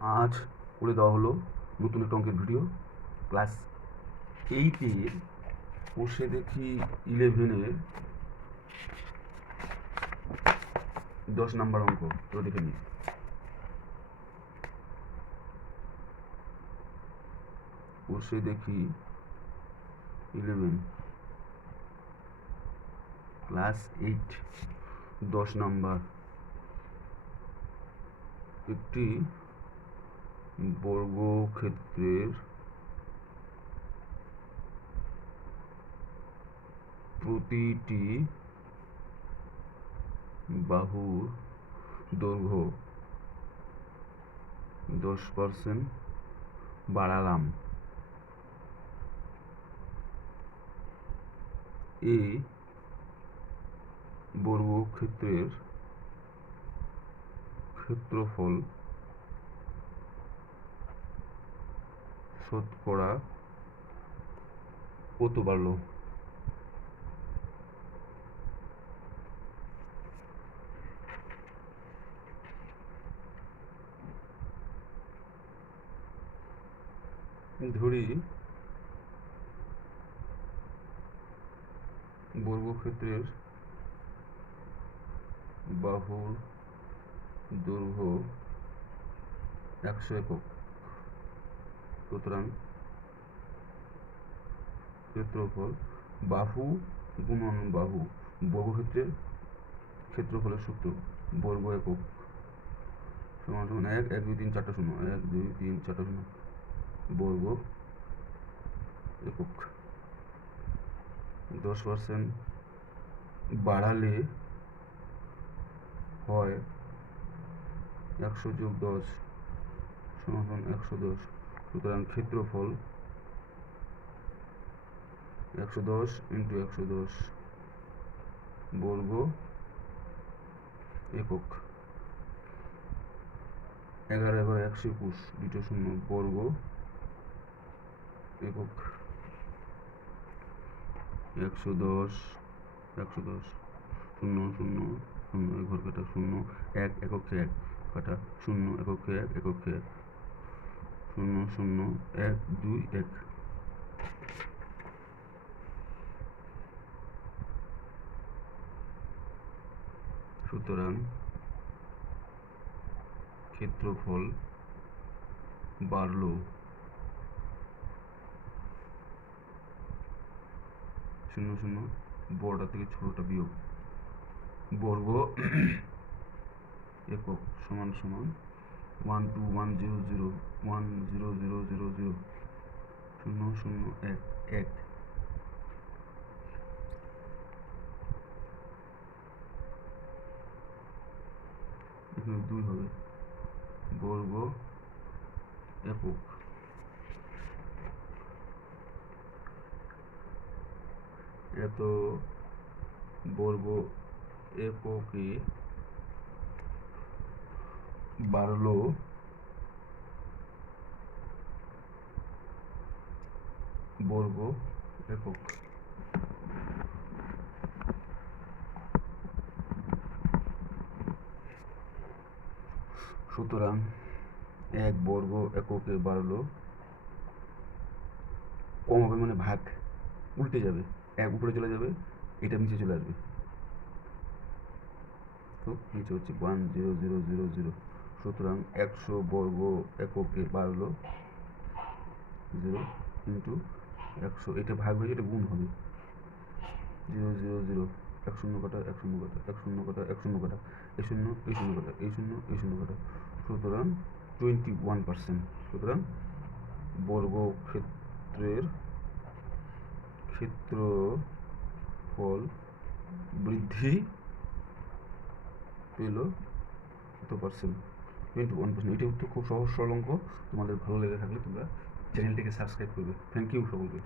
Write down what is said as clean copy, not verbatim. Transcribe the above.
আজ করে দেওয়া হলো নতুন একটা অঙ্কের ভিডিও। ক্লাস 8-এর বসে দেখি 11-এর 10 নাম্বার অঙ্ক। তো দেখে নিই। বসে দেখি 11 ক্লাস 8 10 নাম্বার। একটি বর্গক্ষেত্রের প্রতিটি বাহুর দৈর্ঘ্য 10% বাড়ালাম। এই বর্গক্ষেত্রের ক্ষেত্রফল শতকরা কত বাড়লো? ধরি বর্গক্ষেত্রের বাহুর দৈর্ঘ্য 100 একক। সুতরাং ক্ষেত্রফল বাহু গুণন বাহু, বর্গক্ষেত্রের ক্ষেত্রফলের সূত্র বর্গ একক সমান সমান 1 1 2 3 4টা শূন্য 1 2 3 4টা শূন্য বর্গ একক। 10% বাড়ালে হয় 100 যোগ 10 সমান 110। সুতরাং ক্ষেত্রফল 110 ইন্টু 110 বর্গ একক। 11 11 121 দুটো শূন্য বর্গ একক। 110 110 শূন্য শূন্য শূন্য ঘর কাটা শূন্য 1 এককে 1 কাটা শূন্য এককে 1 এককে 1 শূন্য শূন্য 1 2 1। সুতরাং ক্ষেত্রফল বাড়লো শূন্য শূন্য বড়টা থেকে ছোটটা বিয়োগ বর্গ একক সমান সমান 1 2 1 0 0 1 0 0 0 0 শূন্য শূন্য 1 1। এখানে 2 হবে বর্গ একক। এত বর্গ এককে বাড়লো বর্গ একক। সুতরাং 1 বর্গ এককে বাড়লো, কম হবে মানে ভাগ উল্টে যাবে, 1 উপরে চলে যাবে, এটা নিচে চলে আসবে। তো নিচে হচ্ছে 1 0 0 0 0। সুতরাং 100 বর্গ এককে বাড়লো 0 ইন্টু 100, এটা ভাগ হয়ে এটা গুণ হবে 0 0 0 1 শূন্য কাটা 1 শূন্য কাটা 1 শূন্য কাটা 1 শূন্য কাটা এই শূন্য এই শূন্য কাটা এই শূন্য এই শূন্য কাটা। সুতরাং 21%। সুতরাং বর্গক্ষেত্রের ক্ষেত্রফল বৃদ্ধি পেল কত পার্সেন্ট? 21%। এটা উত্তর খুব সহজ সরল অঙ্ক। তোমাদের ভালো লেগে থাকলে তোমরা চ্যানেলটিকে সাবস্ক্রাইব করবে। থ্যাংক ইউ সকলকে।